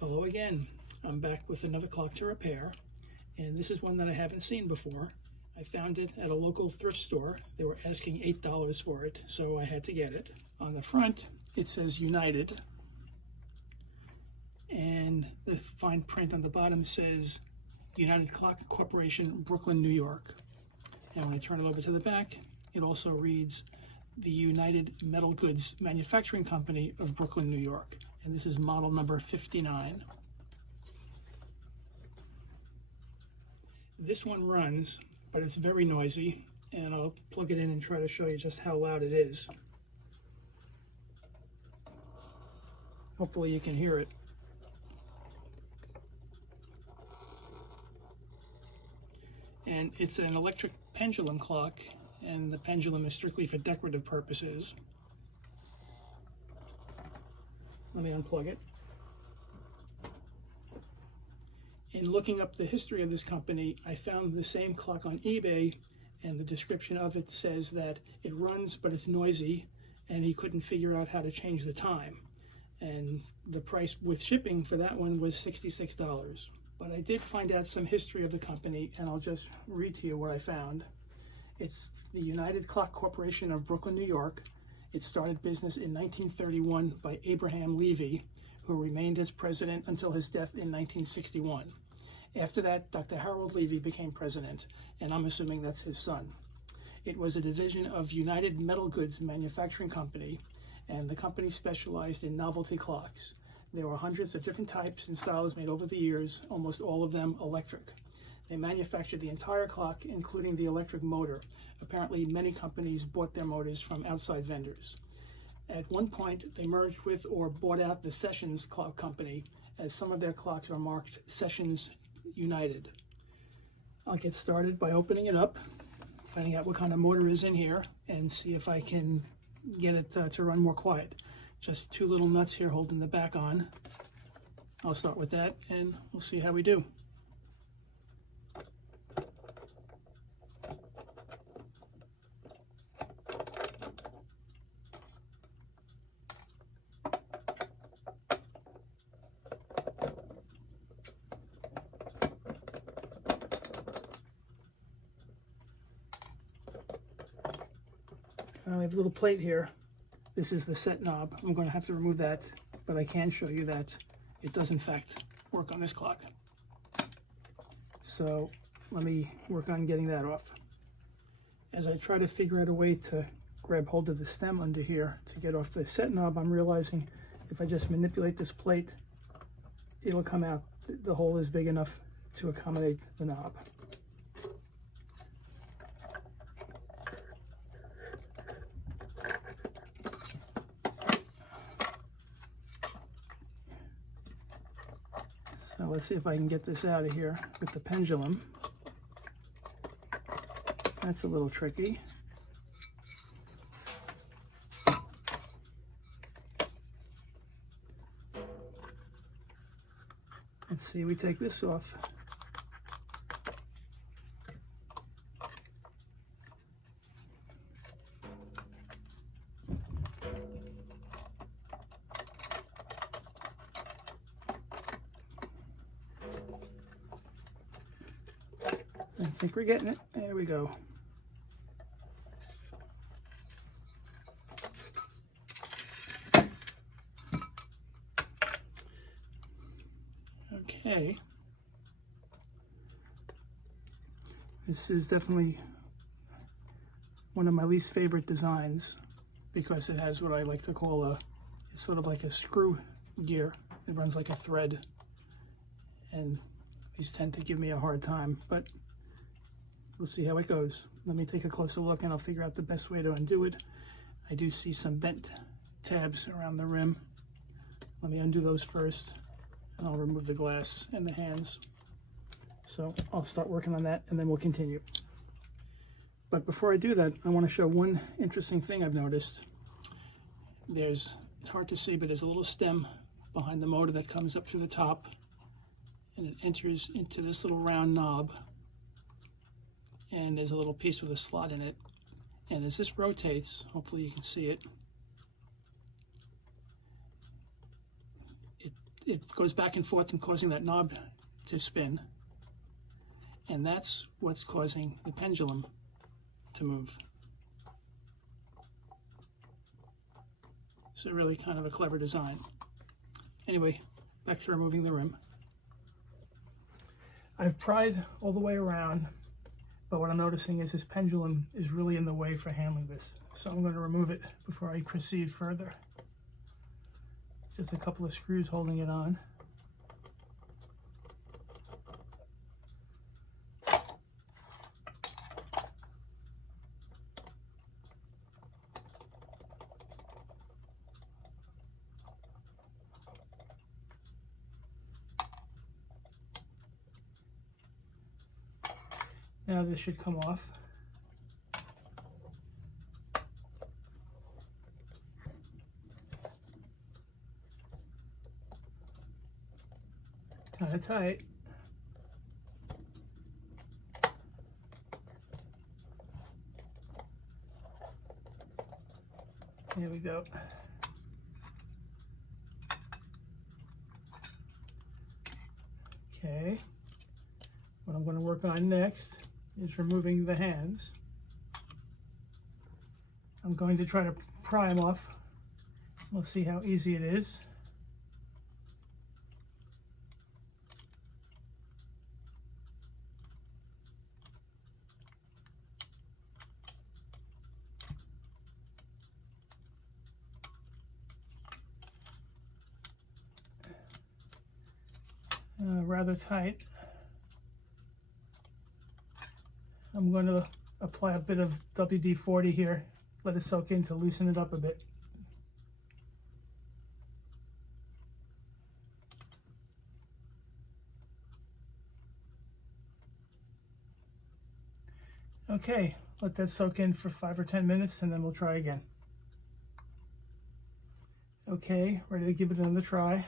Hello again. I'm back with another clock to repair, and this is one that I haven't seen before. I found it at a local thrift store. They were asking $8 for it, so I had to get it. On the front, it says United, and the fine print on the bottom says United Clock Corporation, Brooklyn, New York. And when I turn it over to the back, it also reads the United Metal Goods Manufacturing Company of Brooklyn, New York. And this is model number 59. This one runs, but it's very noisy, and I'll plug it in and try to show you just how loud it is. Hopefully you can hear it. And it's an electric pendulum clock, and the pendulum is strictly for decorative purposes. Let me unplug it. In looking up the history of this company, I found the same clock on eBay, and the description of it says that it runs but it's noisy, and he couldn't figure out how to change the time. And the price with shipping for that one was $66. But I did find out some history of the company, and I'll just read to you what I found. It's the United Clock Corporation of Brooklyn, New York. It started business in 1931 by Abraham Levy, who remained as president until his death in 1961. After that, Dr. Harold Levy became president, and I'm assuming that's his son. It was a division of United Metal Goods Manufacturing Company, and the company specialized in novelty clocks. There were hundreds of different types and styles made over the years, almost all of them electric. They manufactured the entire clock, including the electric motor. Apparently, many companies bought their motors from outside vendors. At one point, they merged with or bought out the Sessions Clock Company, as some of their clocks are marked Sessions United. I'll get started by opening it up, finding out what kind of motor is in here, and see if I can get it to run more quiet. Just two little nuts here holding the back on. I'll start with that, and we'll see how we do. We have a little plate here. This is the set knob. I'm going to have to remove that, but I can show you that it does in fact work on this clock. So let me work on getting that off. As I try to figure out a way to grab hold of the stem under here to get off the set knob, I'm realizing if I just manipulate this plate, it'll come out. The hole is big enough to accommodate the knob. So let's see if I can get this out of here with the pendulum. That's a little tricky. Let's see, we take this off. I think we're getting it. There we go. Okay. This is definitely one of my least favorite designs because it has what I like to call it's sort of like a screw gear. It runs like a thread, and these tend to give me a hard time, but we'll see how it goes. Let me take a closer look and I'll figure out the best way to undo it. I do see some bent tabs around the rim. Let me undo those first, and I'll remove the glass and the hands. So I'll start working on that and then we'll continue. But before I do that, I want to show one interesting thing I've noticed. It's hard to see, but there's a little stem behind the motor that comes up through the top, and it enters into this little round knob. And there's a little piece with a slot in it. And as this rotates, hopefully you can see it, it goes back and forth and causing that knob to spin. And that's what's causing the pendulum to move. So really kind of a clever design. Anyway, back to removing the rim. I've pried all the way around, but what I'm noticing is this pendulum is really in the way for handling this. So I'm going to remove it before I proceed further. Just a couple of screws holding it on. Now this should come off. Kind of tight. There we go. Okay. What I'm going to work on next is removing the hands. I'm going to try to pry them off. We'll see how easy it is. Rather tight. I'm going to apply a bit of WD-40 here, let it soak in to loosen it up a bit. Okay, let that soak in for 5 or 10 minutes and then we'll try again. Okay, ready to give it another try.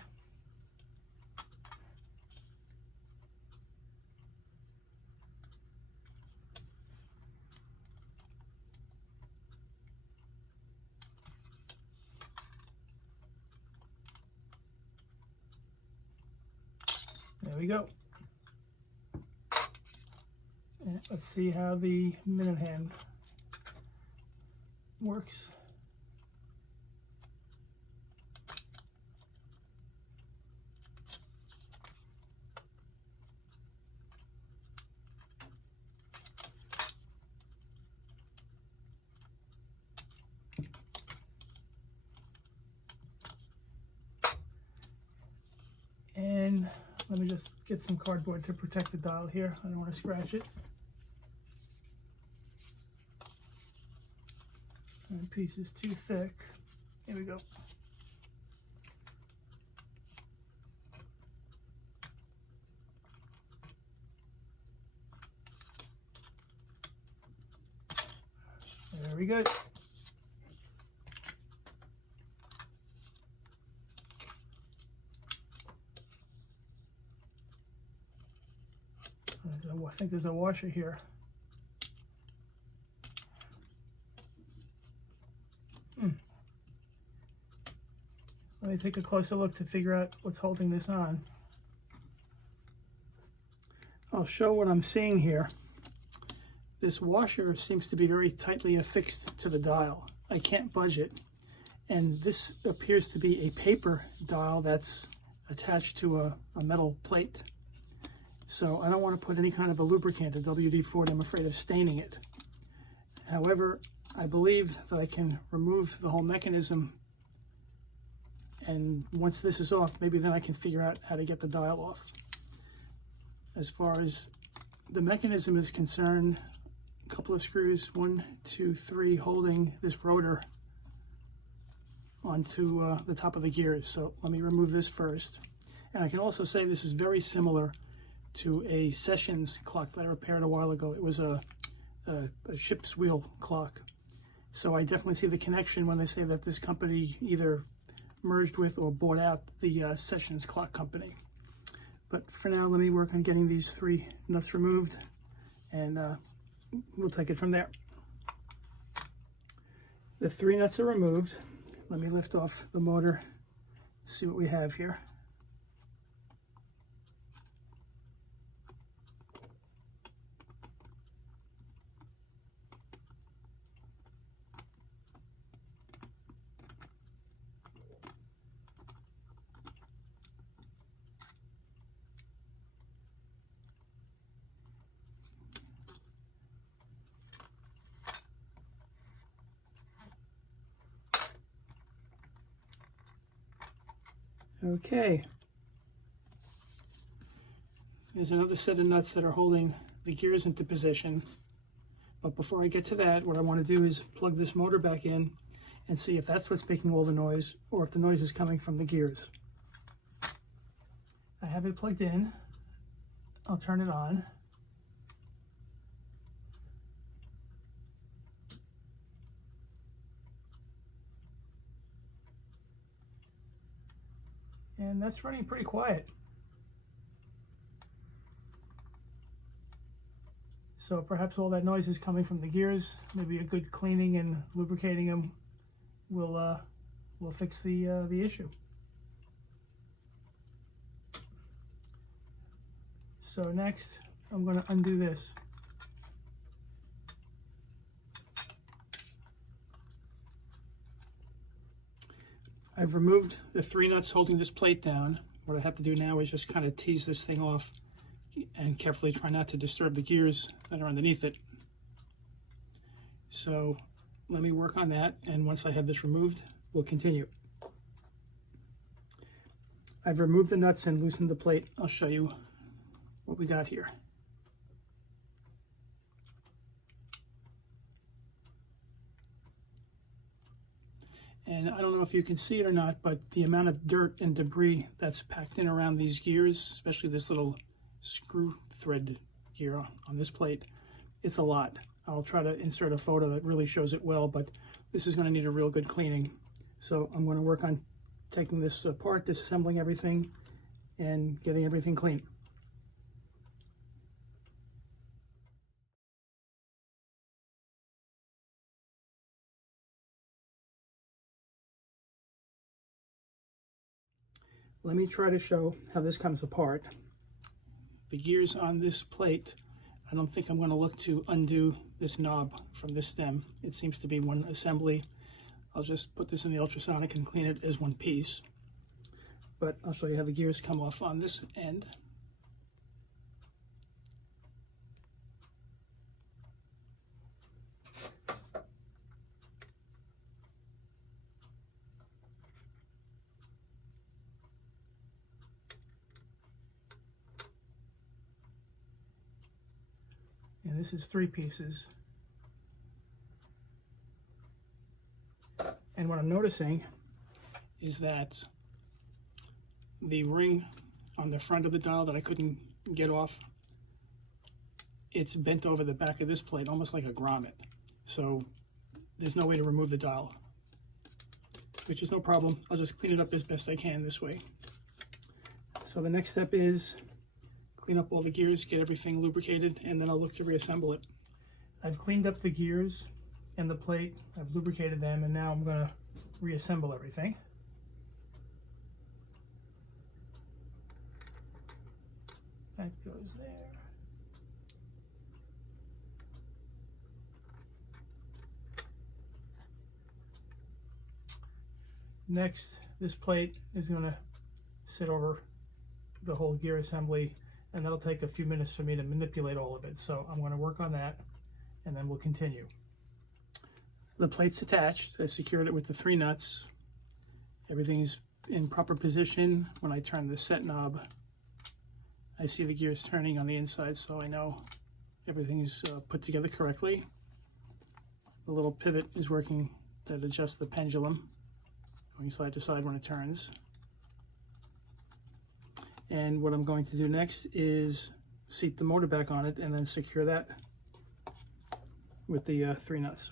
There we go. And let's see how the minute hand works. And let me just get some cardboard to protect the dial here. I don't want to scratch it. And the piece is too thick. Here we go. There we go. I think there's a washer here. Let me take a closer look to figure out what's holding this on. I'll show what I'm seeing here. This washer seems to be very tightly affixed to the dial. I can't budge it. And this appears to be a paper dial that's attached to a metal plate. So I don't want to put any kind of a lubricant, a WD-40. I'm afraid of staining it. However, I believe that I can remove the whole mechanism, and once this is off, maybe then I can figure out how to get the dial off. As far as the mechanism is concerned, a couple of screws, 1, 2, 3, holding this rotor onto the top of the gears. So let me remove this first. And I can also say this is very similar to a Sessions clock that I repaired a while ago. It was a ship's wheel clock. So I definitely see the connection when they say that this company either merged with or bought out the Sessions clock company. But for now, let me work on getting these 3 nuts removed, and we'll take it from there. The 3 nuts are removed. Let me lift off the motor, see what we have here. Okay. There's another set of nuts that are holding the gears into position. But before I get to that, what I want to do is plug this motor back in and see if that's what's making all the noise or if the noise is coming from the gears. I have it plugged in. I'll turn it on. And that's running pretty quiet. So perhaps all that noise is coming from the gears. Maybe a good cleaning and lubricating them will fix the issue. So next, I'm going to undo this. I've removed the 3 nuts holding this plate down. What I have to do now is just kind of tease this thing off and carefully try not to disturb the gears that are underneath it. So let me work on that, and once I have this removed, we'll continue. I've removed the nuts and loosened the plate. I'll show you what we got here. And I don't know if you can see it or not, but the amount of dirt and debris that's packed in around these gears, especially this little screw thread gear on this plate, it's a lot. I'll try to insert a photo that really shows it well, but this is going to need a real good cleaning. So I'm going to work on taking this apart, disassembling everything, and getting everything clean. Let me try to show how this comes apart. The gears on this plate, I don't think I'm going to look to undo this knob from this stem. It seems to be one assembly. I'll just put this in the ultrasonic and clean it as one piece. But I'll show you how the gears come off on this end. And this is 3 pieces. And what I'm noticing is that the ring on the front of the dial that I couldn't get off, it's bent over the back of this plate almost like a grommet. So there's no way to remove the dial, which is no problem. I'll just clean it up as best I can this way. So the next step is clean up all the gears, get everything lubricated, and then I'll look to reassemble it. I've cleaned up the gears and the plate, I've lubricated them, and now I'm going to reassemble everything. That goes there. Next, this plate is going to sit over the whole gear assembly, and that'll take a few minutes for me to manipulate all of it. So I'm going to work on that, and then we'll continue. The plate's attached. I secured it with the 3 nuts. Everything's in proper position. When I turn the set knob, I see the gears turning on the inside, so I know everything's put together correctly. The little pivot is working that adjusts the pendulum, going side to side when it turns. And what I'm going to do next is seat the motor back on it and then secure that with the 3 nuts.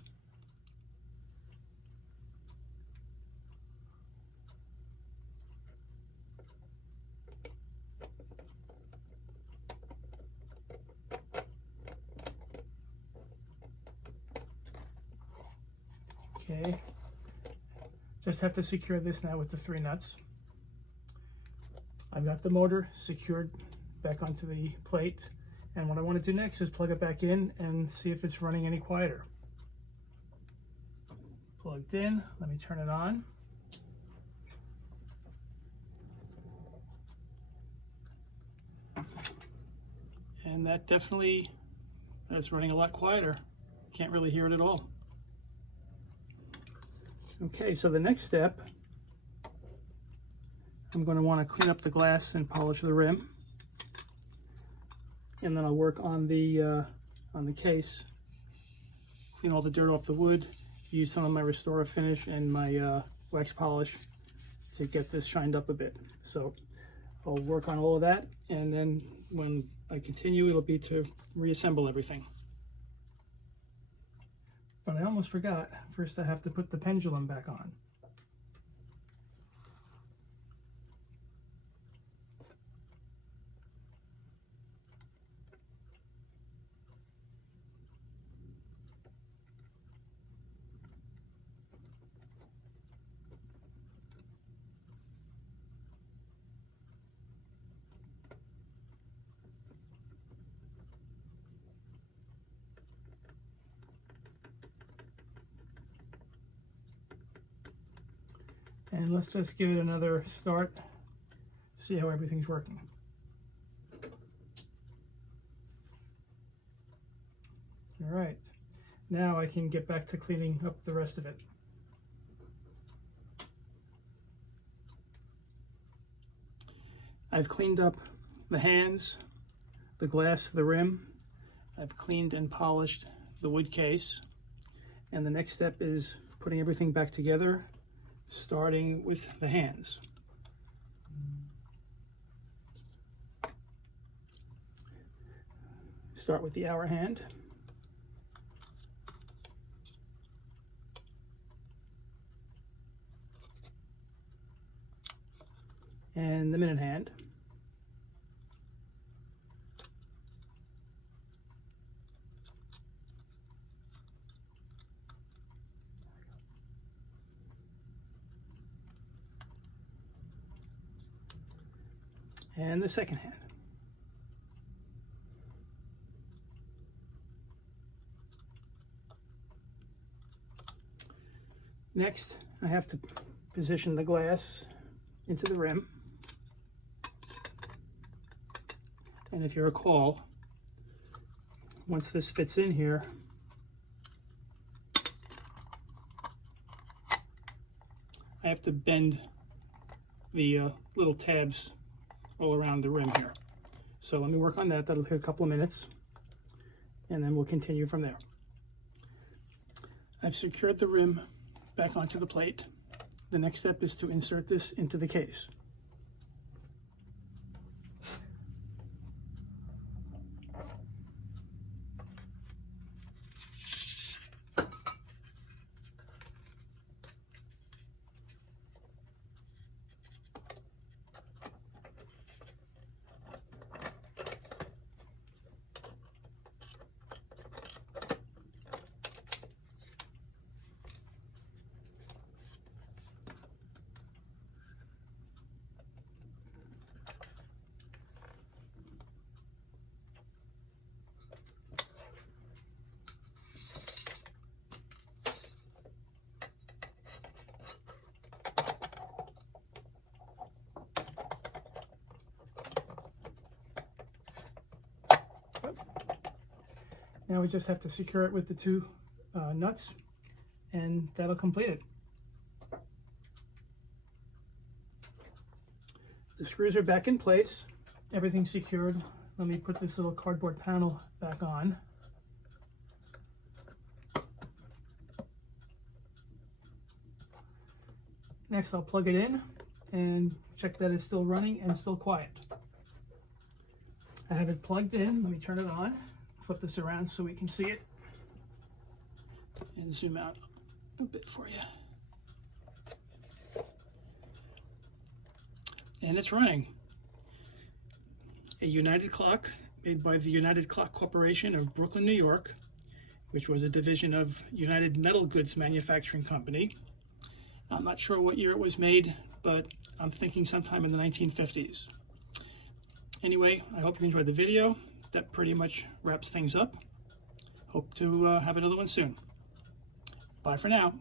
Okay, just have to secure this now with the 3 nuts. I've got the motor secured back onto the plate, and what I want to do next is plug it back in and see if it's running any quieter. Plugged in, let me turn it on. And that's running a lot quieter. Can't really hear it at all. Okay, so the next step, I'm going to want to clean up the glass and polish the rim. And then I'll work on the case, clean all the dirt off the wood, use some of my Restore Finish and my wax polish to get this shined up a bit. So I'll work on all of that, and then when I continue, it'll be to reassemble everything. But I almost forgot, first I have to put the pendulum back on. And let's just give it another start, see how everything's working. All right, now I can get back to cleaning up the rest of it. I've cleaned up the hands, the glass, the rim. I've cleaned and polished the wood case. And the next step is putting everything back together, starting with the hands. Start with the hour hand. And the minute hand. And the second hand. Next, I have to position the glass into the rim. And if you recall, once this fits in here, I have to bend the little tabs all around the rim here. So let me work on that. That'll take a couple of minutes, and then we'll continue from there. I've secured the rim back onto the plate. The next step is to insert this into the case. Now we just have to secure it with the two nuts, and that'll complete it. The screws are back in place. Everything's secured. Let me put this little cardboard panel back on. Next, I'll plug it in and check that it's still running and still quiet. I have it plugged in. Let me turn it on. Flip this around so we can see it, and zoom out a bit for you. And it's running. A United clock made by the United Clock Corporation of Brooklyn, New York, which was a division of United Metal Goods Manufacturing Company. I'm not sure what year it was made, but I'm thinking sometime in the 1950s. Anyway, I hope you enjoyed the video. That pretty much wraps things up. Hope to have another one soon. Bye for now.